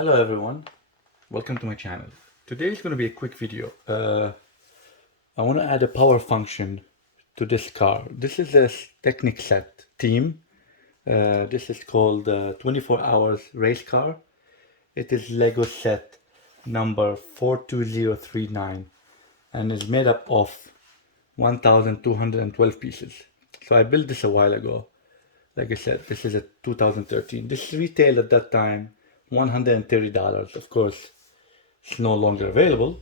Hello everyone, welcome to my channel. Today is going to be a quick video. I want to add a power function to this car. This is a Technic set theme. This is called 24 Hours Race Car. It is Lego set number 42039 and is made up of 1212 pieces. So I built this a while ago. Like I said, this is a 2013. This retailed at that time $130. Of course, it's no longer available,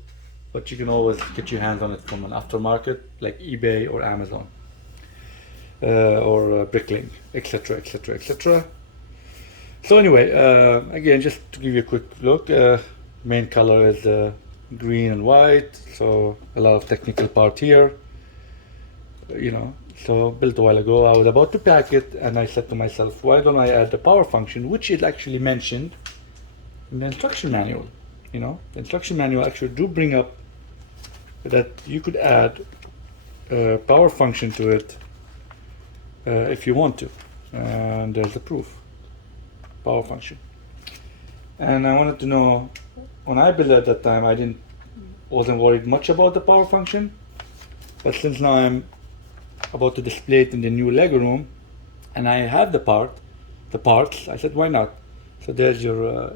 but you can always get your hands on it from an aftermarket like eBay or Amazon or Bricklink, etc., etc., etc. So anyway, again, just to give you a quick look, main color is green and white, so a lot of technical part here, so built a while ago. I was about to pack it and I said to myself, why don't I add the power function, which is actually mentioned in the instruction manual. The instruction manual actually do bring up that you could add a power function to it if you want to, and there's the proof, power function. And I wanted to know, when I built it at that time, I wasn't worried much about the power function, but since now I'm about to display it in the new Lego room and I have the parts, I said why not. So there's your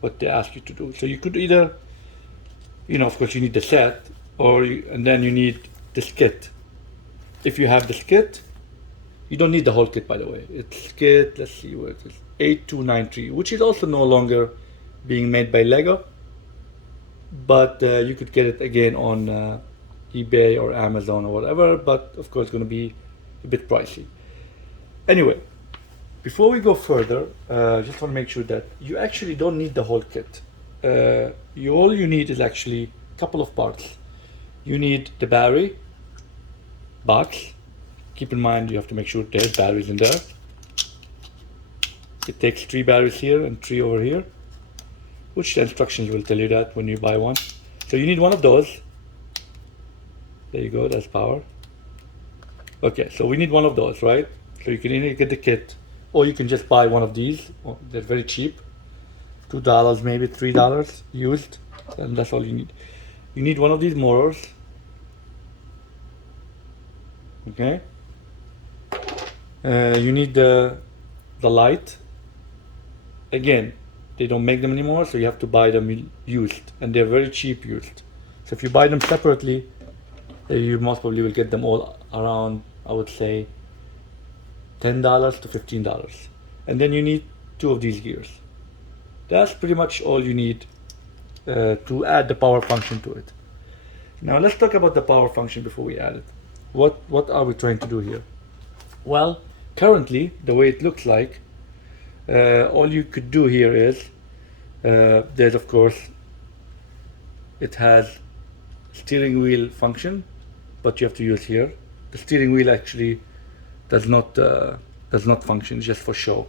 what they ask you to do. So you could either, of course you need the set, and then you need this kit. If you have this kit, you don't need the whole kit, by the way. It's kit, let's see where it is, 8293, which is also no longer being made by Lego, but you could get it again on eBay or Amazon or whatever, but of course it's going to be a bit pricey. Anyway, before we go further, just want to make sure that you actually don't need the whole kit. All you need is actually a couple of parts. You need the battery box. Keep in mind you have to make sure there's batteries in there. It takes 3 batteries here and 3 over here, which the instructions will tell you that when you buy one. So you need one of those. There you go, that's power. Okay, so we need one of those, right? So you can either get the kit, or you can just buy one of these. They're very cheap, $2, maybe $3 used, and that's all you need. You need one of these motors. Okay. You need the light. Again, they don't make them anymore, so you have to buy them used, and they're very cheap used. So if you buy them separately, you most probably will get them all around, I would say, $10 to $15. And then you need 2 of these gears. That's pretty much all you need to add the power function to it. Now let's talk about the power function before we add it. What are we trying to do here? Well, currently, the way it looks like, all you could do here is, there's of course, it has steering wheel function, but you have to use here. The steering wheel actually does not function, just for show.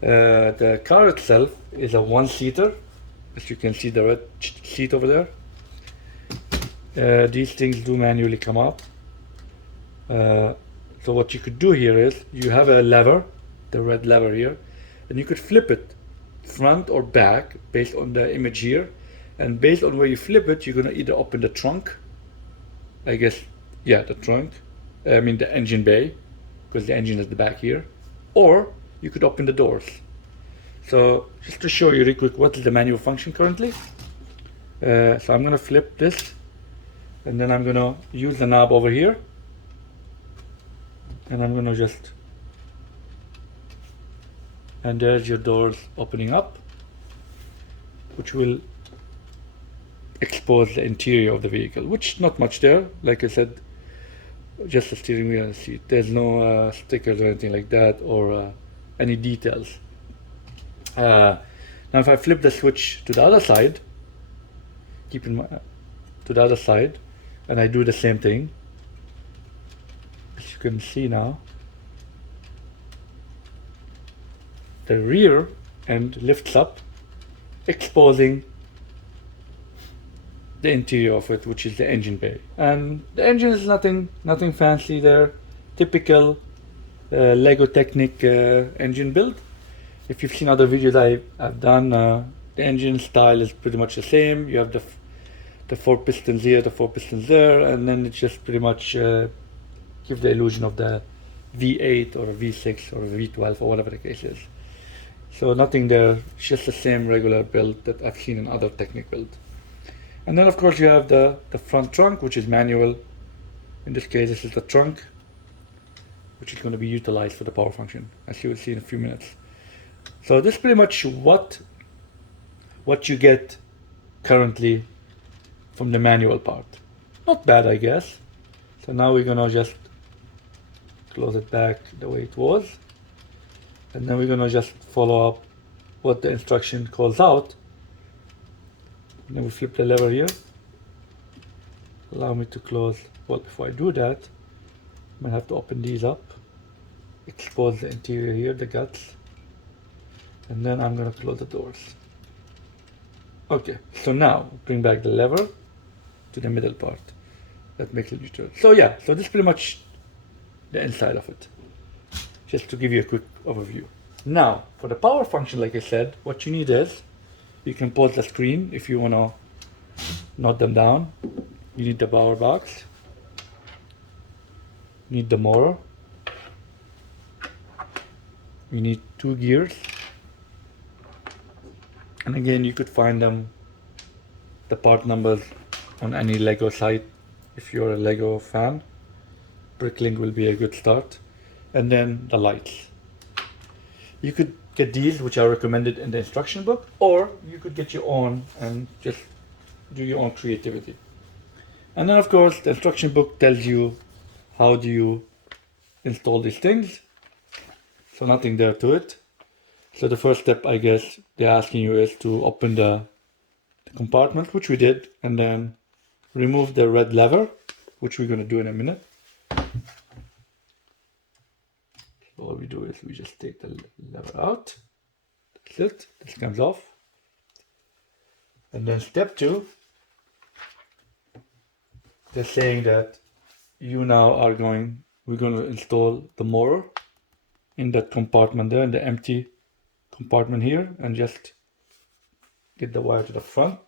The car itself is a 1-seater, as you can see the red seat over there. These things do manually come up. So what you could do here is, you have a lever, the red lever here, and you could flip it front or back based on the image here. And based on where you flip it, you're gonna either open the trunk, I guess, yeah, the trunk, I mean the engine bay, because the engine is the back here, or you could open the doors. So just to show you real quick what is the manual function currently. So I'm gonna flip this, and then I'm gonna use the knob over here, and I'm gonna and there's your doors opening up, which will expose the interior of the vehicle, which not much there, like I said, just the steering wheel and the seat. There's no stickers or anything like that, or any details. Now if I flip the switch to the other side, keep in mind, to the other side, and I do the same thing, as you can see now, the rear end lifts up, exposing the interior of it, which is the engine bay. And the engine is nothing fancy there, typical Lego Technic engine build. if you've seen other videos I've done, the engine style is pretty much the same. You have the 4 pistons here, the 4 pistons there, and then it just pretty much give the illusion of the V8 or a V6 or a V12 or whatever the case is. So nothing there, it's just the same regular build that I've seen in other Technic builds. And then of course you have the front trunk, which is manual. In this case, this is the trunk, which is going to be utilized for the power function, as you will see in a few minutes. So this is pretty much what you get currently from the manual part. Not bad, I guess. So now we're gonna just close it back the way it was, and then we're gonna just follow up what the instruction calls out. And then we flip the lever here. Allow me to close. Well, before I do that, I'm gonna have to open these up, expose the interior here, the guts, and then I'm gonna close the doors. Okay, so now bring back the lever to the middle part. That makes it neutral. So yeah, so this is pretty much the inside of it, just to give you a quick overview. Now for the power function, like I said, what you need is, you can pause the screen if you want to note them down. You need the power box, you need the motor, you need 2 gears, and again you could find them, the part numbers, on any Lego site. If you're a Lego fan, Bricklink will be a good start. And then the lights. You could get these, which are recommended in the instruction book, or you could get your own and just do your own creativity. And then of course the instruction book tells you how do you install these things. So nothing there to it. So the first step, I guess, they're asking you is to open the compartment, which we did, and then remove the red lever, which we're going to do in a minute. So all we do is we just take the lever out. That's it. This comes off. And then step 2, they're saying that we're going to install the motor in that compartment there, in the empty compartment here, and just get the wire to the front.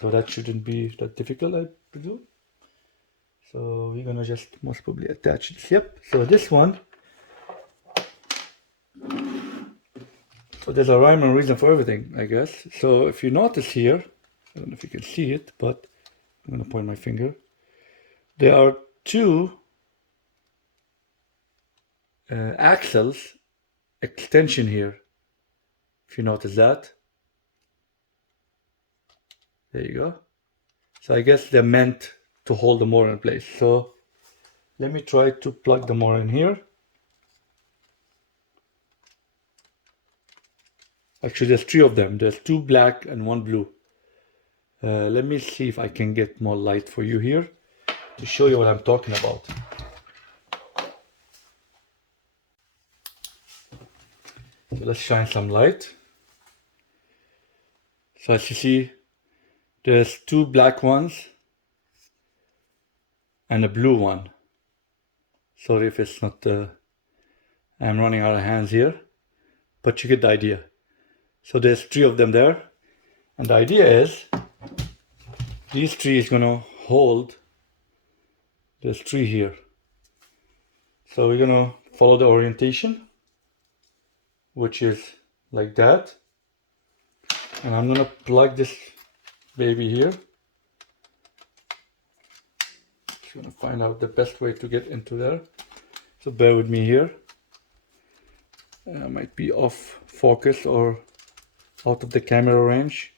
So that shouldn't be that difficult, I presume. So we're gonna just most probably attach this. Yep. So this one. So there's a rhyme and reason for everything, I guess. So if you notice here, I don't know if you can see it, but I'm gonna point my finger. There are 2 axles extension here. If you notice that. There you go. So I guess they're meant to hold the motor in place. So let me try to plug the motor in here. Actually, there's 3 of them. There's 2 black and 1 blue. Let me see if I can get more light for you here to show you what I'm talking about. So let's shine some light. So as you see, there's 2 black ones and a blue one. Sorry if it's not, I'm running out of hands here, but you get the idea. So there's 3 of them there, and the idea is these 3 is gonna hold. There's 3 here. So we're gonna follow the orientation, which is like that, and I'm gonna plug this baby here. Just gonna find out the best way to get into there. So bear with me here. Might be off focus or out of the camera range.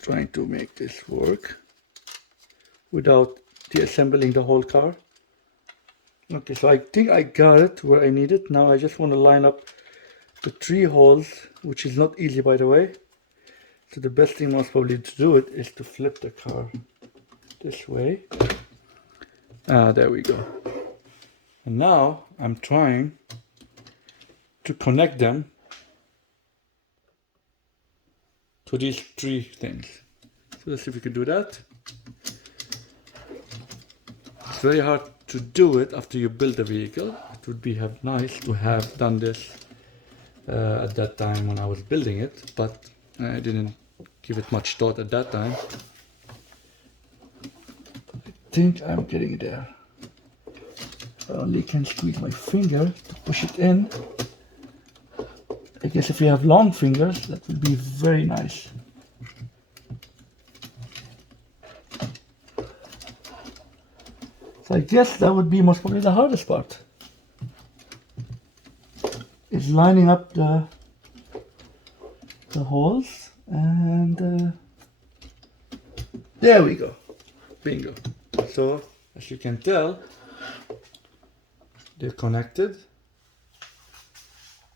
Trying to make this work without deassembling the whole car. Okay, so I think I got it where I need it. Now I just want to line up the 3 holes, which is not easy, by the way. So the best thing most probably to do it is to flip the car this way. There we go. And now I'm trying to connect them to these 3 things. So let's see if we can do that. very hard to do it after you build the vehicle. It would be nice to have done this at that time when I was building it, but I didn't give it much thought at that time. I think I'm getting there. I only can squeeze my finger to push it in. I guess if you have long fingers, that would be very nice. So I guess that would be most probably the hardest part, is lining up the holes, and there we go, bingo. So as you can tell, they're connected.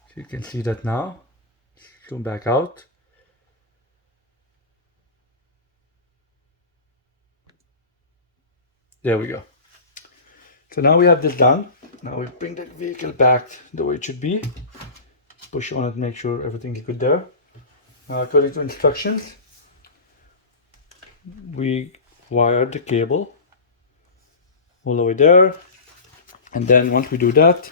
So you can see that now. Zoom back out. There we go. So now we have this done. Now we bring the vehicle back the way it should be. Push on it, make sure everything is good there. Now, according to instructions, we wired the cable all the way there. And then once we do that,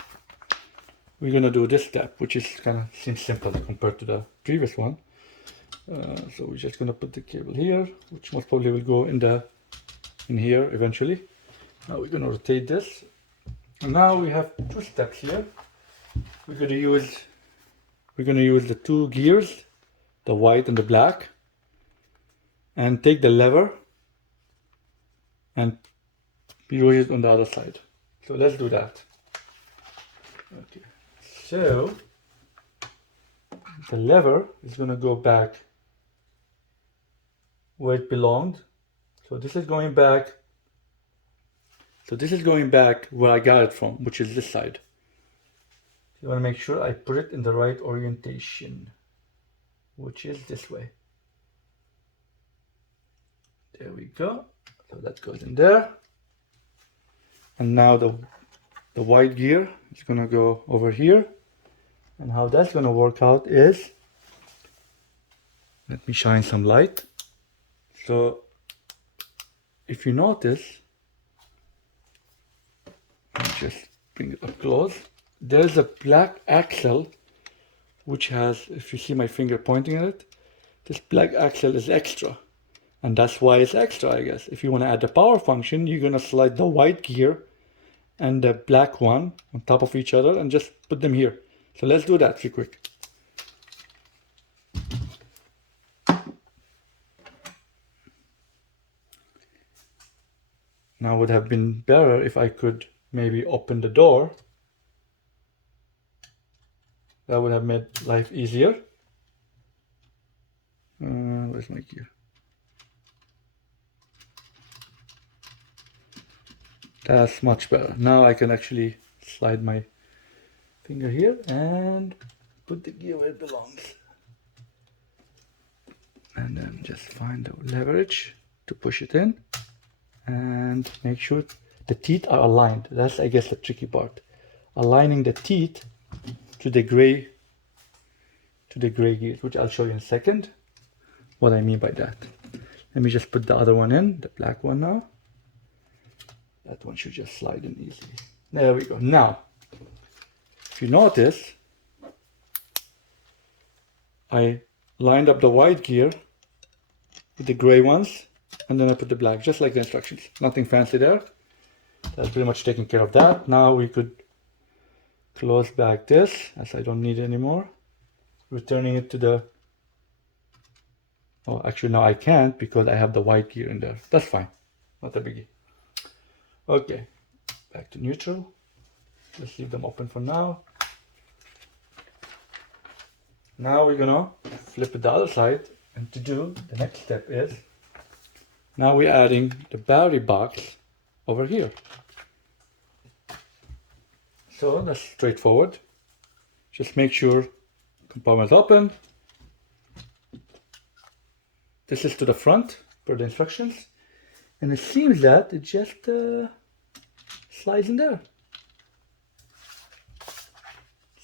we're gonna do this step, which is kind of seems simple compared to the previous one. So we're just gonna put the cable here, which most probably will go in here eventually. Now we're gonna rotate this, and now we have two steps here. We're gonna use the two gears, the white and the black, and take the lever and use it on the other side. So let's do that. Okay. So the lever is gonna go back where it belonged. So this is going back. So this is going back where I got it from, which is this side. You want to make sure I put it in the right orientation, which is this way. There we go. So that goes in there. And now the white gear is going to go over here. And how that's going to work out is, let me shine some light. So if you notice, just bring it up close. There's a black axle which has, if you see my finger pointing at it, this black axle is extra, and that's why it's extra, I guess. If you want to add the power function, you're gonna slide the white gear and the black one on top of each other and just put them here. So let's do that real quick. Now it would have been better if I could maybe open the door. That would have made life easier. Where's my gear? That's much better. Now I can actually slide my finger here and put the gear where it belongs. And then just find the leverage to push it in and make sure the teeth are aligned. That's, I guess, the tricky part. Aligning the teeth to the gray gears, which I'll show you in a second what I mean by that. Let me just put the other one in, the black one now. That one should just slide in easily. There we go. Now, if you notice, I lined up the white gear with the gray ones, and then I put the black, just like the instructions. Nothing fancy there. That's pretty much taking care of that. Now we could close back this, as I don't need it anymore. Returning it to the... Oh, actually now I can't because I have the white gear in there. That's fine. Not a biggie. Okay, back to neutral. Let's leave them open for now. Now we're gonna flip it the other side, and to do the next step is, now we're adding the battery box over here. So that's straightforward. Just make sure compartment open. This is to the front per the instructions, and it seems that it just slides in there.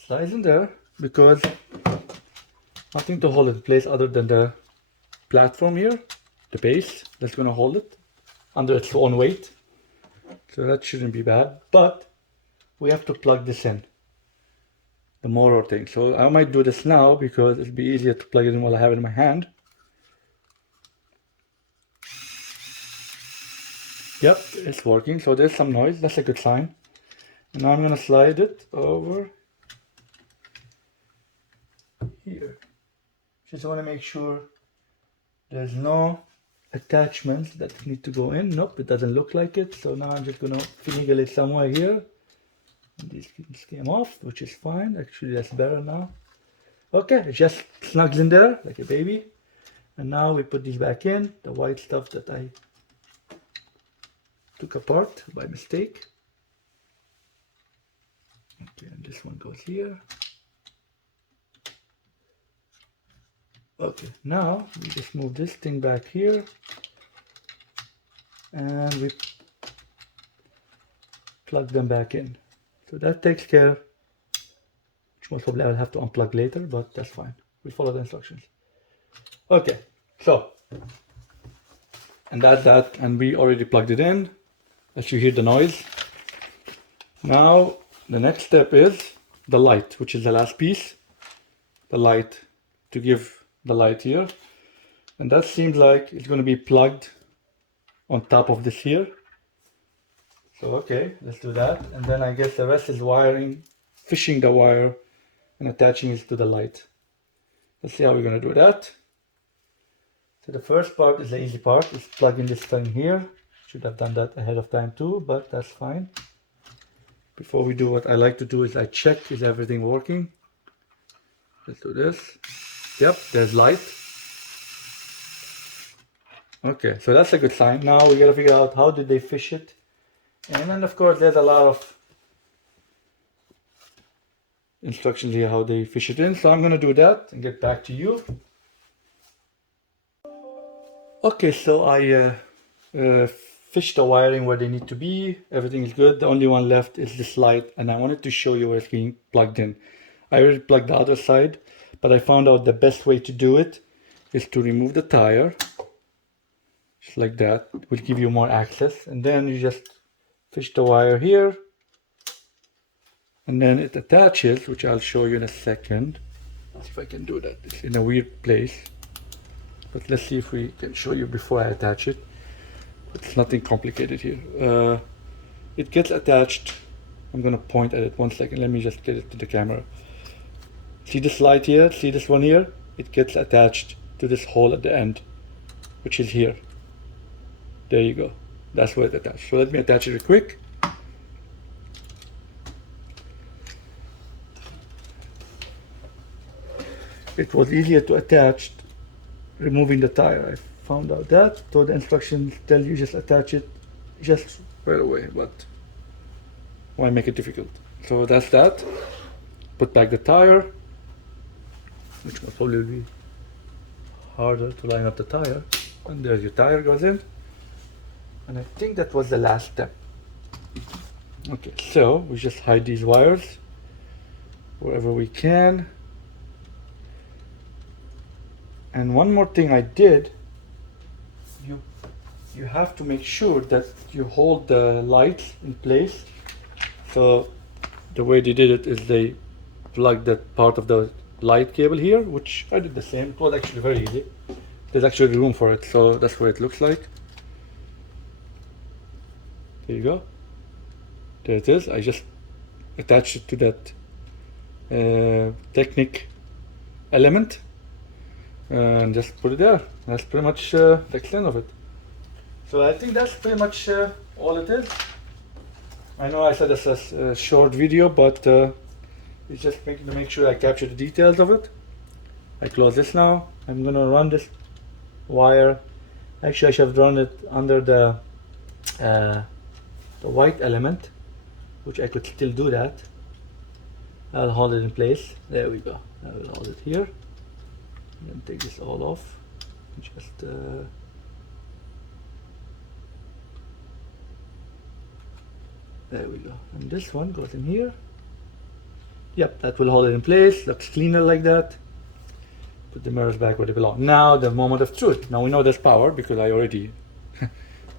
Slides in there because nothing to hold it in place other than the platform here, the base that's gonna hold it under its own weight. So that shouldn't be bad, but we have to plug this in, the motor thing. So I might do this now because it'll be easier to plug it in while I have it in my hand. Yep, it's working. So there's some noise. That's a good sign. And now I'm gonna slide it over here. Just want to make sure there's no attachments that need to go in. Nope, it doesn't look like it. So now I'm just gonna finagle it somewhere here. And these came off, which is fine. Actually, that's better now. Okay, it just snugs in there like a baby. And now we put these back in, the white stuff that I took apart by mistake. Okay, and this one goes here. Okay, now we just move this thing back here and we plug them back in. So that takes care, which most probably I'll have to unplug later, but that's fine. We follow the instructions. Okay, so, and that's that, and we already plugged it in, as you hear the noise. Now, the next step is the light, which is the last piece. The light, to give the light here. And that seems like it's going to be plugged on top of this here. So, okay, let's do that. And then I guess the rest is wiring, fishing the wire and attaching it to the light. Let's see how we're going to do that. So the first part is the easy part, is plugging this thing here. Should have done that ahead of time too, but that's fine. Before we do, what I like to do is I check, is everything working? Let's do this. Yep, there's light. Okay, so that's a good sign. Now we gotta figure out how did they fish it. And then of course there's a lot of instructions here how they fish it in. So I'm gonna do that and get back to you. Okay, so I fished the wiring where they need to be. Everything is good. The only one left is this light, and I wanted to show you where it's being plugged in. I already plugged the other side, but I found out the best way to do it is to remove the tire, just like that. It will give you more access, and then you just fish the wire here, and then it attaches, which I'll show you in a second. Let's see if I can do that. It's in a weird place, but let's see if we can show you before I attach it. It's nothing complicated here. It gets attached. I'm gonna point at it 1 second. Let me just get it to the camera. See this light here? See this one here? It gets attached to this hole at the end, which is here. There you go. That's where it attached. So let me attach it real quick. It was easier to attach removing the tire. I found out that. So the instructions tell you just attach it just right away, but why make it difficult? So that's that. Put back the tire, which will probably be harder to line up the tire. And there's your tire goes in. And I think that was the last step. Okay, so we just hide these wires wherever we can. And one more thing I did, you have to make sure that you hold the lights in place. So the way they did it is they plugged that part of the light cable here, which I did the same. It was actually very easy. There's actually room for it, so that's what it looks like. There you go. There it is. I just attached it to that Technic element and just put it there. That's pretty much the extent of it. So I think that's pretty much all it is. I know I said it's a short video, but it's just making to make sure I capture the details of it. I close this now. I'm gonna run this wire. Actually, I should have run it under the white element, which I could still do that. I'll hold it in place. There we go. I will hold it here. And then take this all off. Just there we go. And this one goes in here. Yep, that will hold it in place. Looks cleaner like that. Put the mirrors back where they belong. Now the moment of truth. Now we know there's power because I already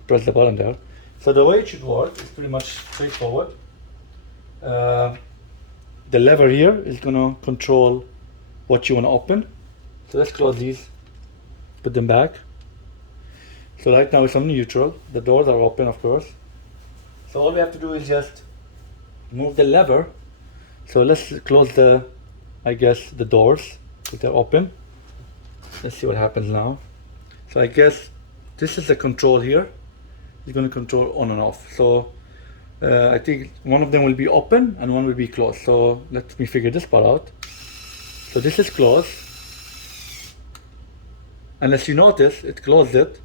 pressed the button there. So the way it should work is pretty much straightforward. The lever here is gonna control what you want to open. So let's close these, put them back. So right now it's on neutral. The doors are open, of course. So all we have to do is just move the lever. So let's close the, I guess, the doors if they're open. Let's see what happens now. So I guess this is the control here. It's going to control on and off. So I think one of them will be open and one will be closed. So let me figure this part out. So this is closed. And as you notice, it closed it.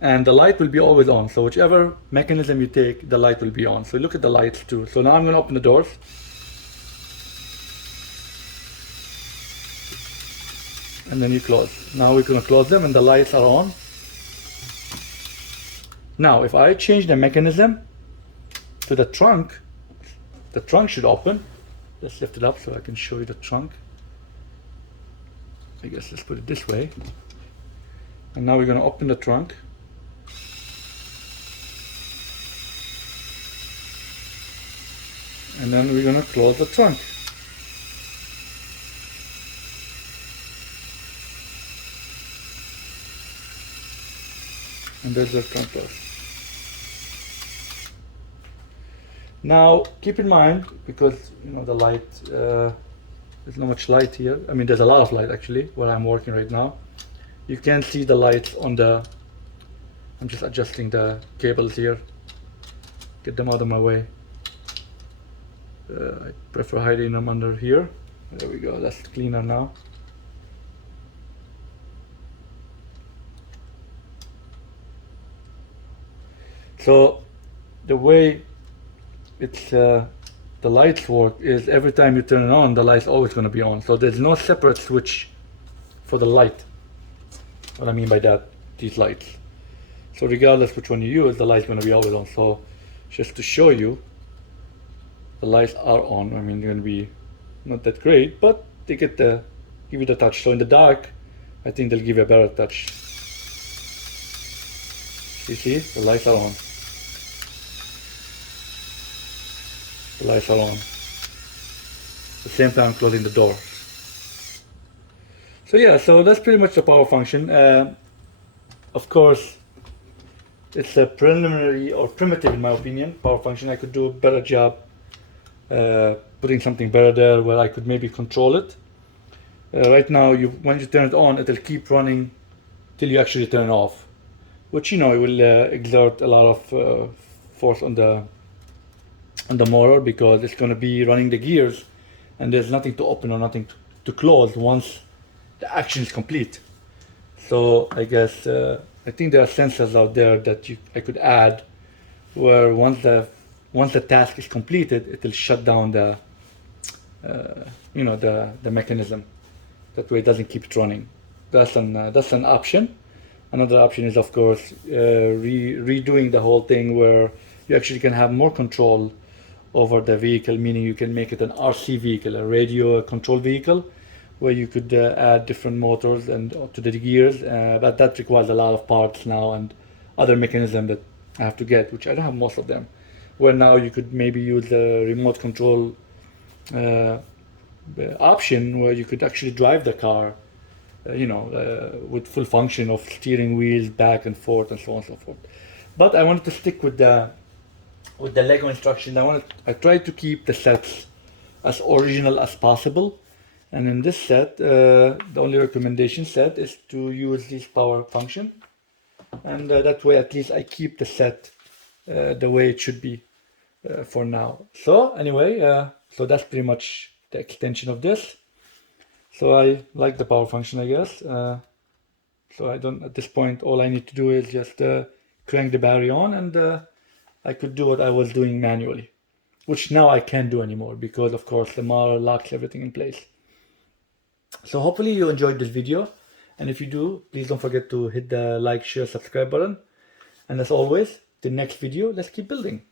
And the light will be always on. So whichever mechanism you take, the light will be on. So look at the lights too. So now I'm going to open the doors. And then you close. Now we're going to close them and the lights are on. Now if I change the mechanism to the trunk should open. Let's lift it up so I can show you the trunk. I guess let's put it this way. And now we're going to open the trunk. And then we're going to close the trunk. And there's the trunk closed. Now keep in mind, because you know the light, there's not much light here. I mean there's a lot of light actually where I'm working right now. You can't see the lights on the, I'm just adjusting the cables here, get them out of my way. I prefer hiding them under here. There we go, that's cleaner now. So the way it's the lights work is every time you turn it on, the light's always going to be on. So there's no separate switch for the light. What I mean by that, these lights. So regardless which one you use, the light's going to be always on. So just to show you, the lights are on. I mean, they're going to be not that great, but they get the, give you the touch. So in the dark, I think they'll give you a better touch. You see, the lights are on. The lights are on. At the same time closing the door. So yeah, so that's pretty much the power function. Of course, it's a preliminary or primitive in my opinion, power function. I could do a better job putting something better there where I could maybe control it. Right now, when you turn it on, it'll keep running till you actually turn it off, which, you know, it will exert a lot of force on the motor, because it's going to be running the gears and there's nothing to open or nothing to close once the action is complete. So I guess I think there are sensors out there that I could add, where once the task is completed, it will shut down the you know, the mechanism. That way it doesn't keep it running. That's an option. Another option is, of course, redoing the whole thing where you actually can have more control over the vehicle, meaning you can make it an RC vehicle, a radio control vehicle, where you could add different motors and to the gears, but that requires a lot of parts now and other mechanisms that I have to get, which I don't have most of them. Where now you could maybe use a remote control option where you could actually drive the car, you know, with full function of steering wheels back and forth and so on and so forth. But I wanted to stick with the Lego instructions. I tried to keep the sets as original as possible, and in this set, the only recommendation set is to use this power function, and that way at least I keep the set the way it should be for now. So anyway, so that's pretty much the extension of this. So I like the power function, I guess. So I don't, at this point, all I need to do is just crank the battery on, and I could do what I was doing manually, which now I can't do anymore because, of course, the motor locks everything in place. So hopefully you enjoyed this video, and if you do, please don't forget to hit the like, share, subscribe button. And as always, the next video, let's keep building.